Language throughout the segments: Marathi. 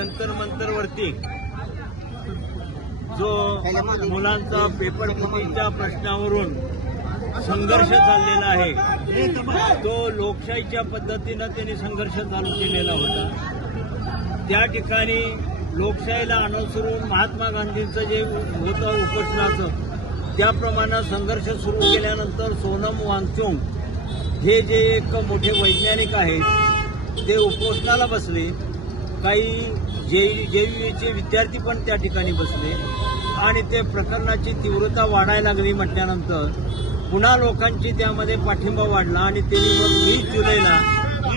जंतर मंतर वरती जो मुलांचा पेपर फुटीच्या प्रश्नावरून संघर्ष चाललेला आहे तो लोकशाहीच्या पद्धतीनं त्यांनी संघर्ष चालू केलेला होता। त्या ठिकाणी लोकशाहीला अनुसरून महात्मा गांधींचं जे होतं उपोषणाचं त्याप्रमाणे संघर्ष सुरू केल्यानंतर सोनम वांगचुक हे जे एक मोठे वैज्ञानिक आहेत ते उपोषणाला बसले। काही जेईईचे विद्यार्थी पण त्या ठिकाणी बसले आणि ते प्रकरणाची तीव्रता वाढायला लागली म्हटल्यानंतर पुन्हा लोकांची त्यामध्ये पाठिंबा वाढला आणि त्यांनी मग 20 जुलैला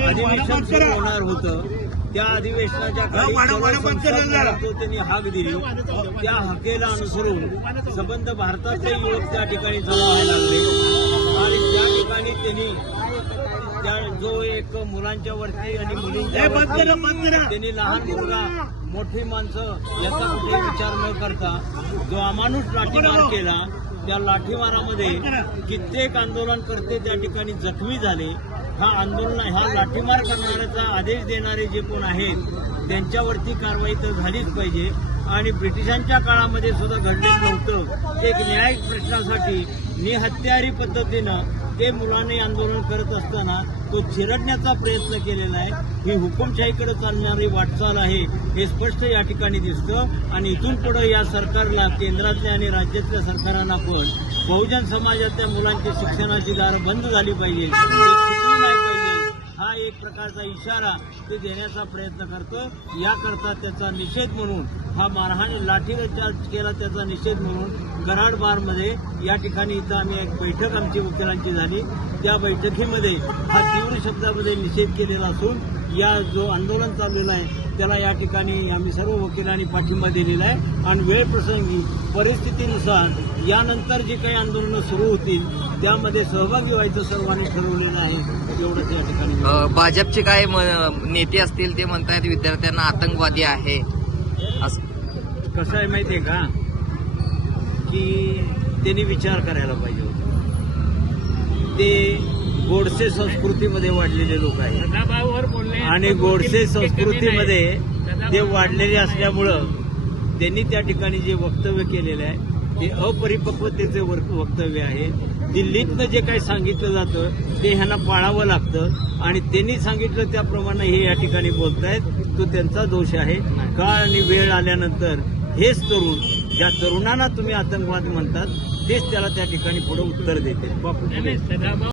अधिवेशन सुरू होणार होतं। त्या अधिवेशनाच्या काळी त्यांनी हाक दिली। त्या हाकेला अनुसरून संबंध भारताचे युवक त्या ठिकाणी जमा व्हायला लागले आणि त्या ठिकाणी त्यांनी जो एक मुलांच्या वरती आणि मुलींच्या वरती त्यांनी लहान मुलगा मोठी माणसं याचा कुठे विचार न करता जो अमानुष लाठीमार केला त्या लाठीमारामध्ये कित्येक आंदोलनकर्ते त्या ठिकाणी जखमी झाले। हा लाठीमार करणाऱ्याचा आदेश देणारे जे कोण आहेत त्यांच्यावरती कारवाई तर झालीच पाहिजे आणि ब्रिटिशांच्या काळामध्ये सुद्धा घडलेलं नव्हतं। एक न्यायिक प्रश्नासाठी निहत्यारी पद्धतीनं ते मुलांनी आंदोलन करत असताना तो चिरडण्याचा प्रयत्न केलेला आहे। ही हुकुमशाहीकडे चालणारी वाटचाल आहे हे स्पष्ट या ठिकाणी दिसतं आणि इथून पुढे या सरकारला केंद्रातल्या आणि राज्यातल्या सरकारांना पण बहुजन समाजातल्या मुलांची शिक्षणाची दारं बंद झाली पाहिजे, शिकली नाही पाहिजे हा एक प्रकारचा इशारा ते देण्याचा प्रयत्न करतो। याकरता त्याचा निषेध म्हणून हा मारहाण लाठीचार्ज केला त्याचा निषेध म्हणून कराड बारमध्ये या ठिकाणी इथं आम्ही एक बैठक आमची वकिलांची झाली। त्या बैठकीमध्ये हा तीव्र शब्दामध्ये निषेध केलेला असून या जो आंदोलन चाललेलं आहे त्याला या ठिकाणी आम्ही सर्व वकिलांनी पाठिंबा दिलेला आहे आणि वेळप्रसंगी परिस्थितीनुसार यानंतर जी काही आंदोलनं सुरू होतील त्यामध्ये सहभागी व्हायचं सर्वांनी ठरवलेलं आहे। एवढंच या ठिकाणी भाजपचे काय नेते असतील ते म्हणतायत विद्यार्थ्यांना आतंकवादी आहे कसं आहे माहितीये का की त्यांनी विचार करायला पाहिजे होता। ते गोडसे संस्कृतीमध्ये वाढलेले लोक आहेत आणि गोडसे संस्कृतीमध्ये ते वाढलेले असल्यामुळं त्यांनी त्या ठिकाणी जे वक्तव्य केलेलं आहे ते अपरिपक्वतेचे वक्तव्य आहे। दिल्लीतनं जे काही सांगितलं जातं ते ह्यांना पाळावं लागतं आणि त्यांनी सांगितलं त्याप्रमाणे हे या ठिकाणी बोलतायत तो त्यांचा दोष आहे। काळ आणि वेळ आल्यानंतर हेच तरुण ज्या तरुणांना तुम्ही आतंकवादी म्हणतात तेच त्याला त्या ठिकाणी पुढे उत्तर देते।